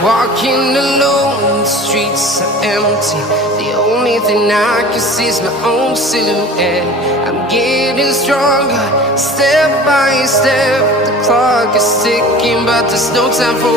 Walking alone, the streets are empty. The only thing I can see is my own silhouette. I'm getting stronger, step by step. The clock is ticking, but there's no time for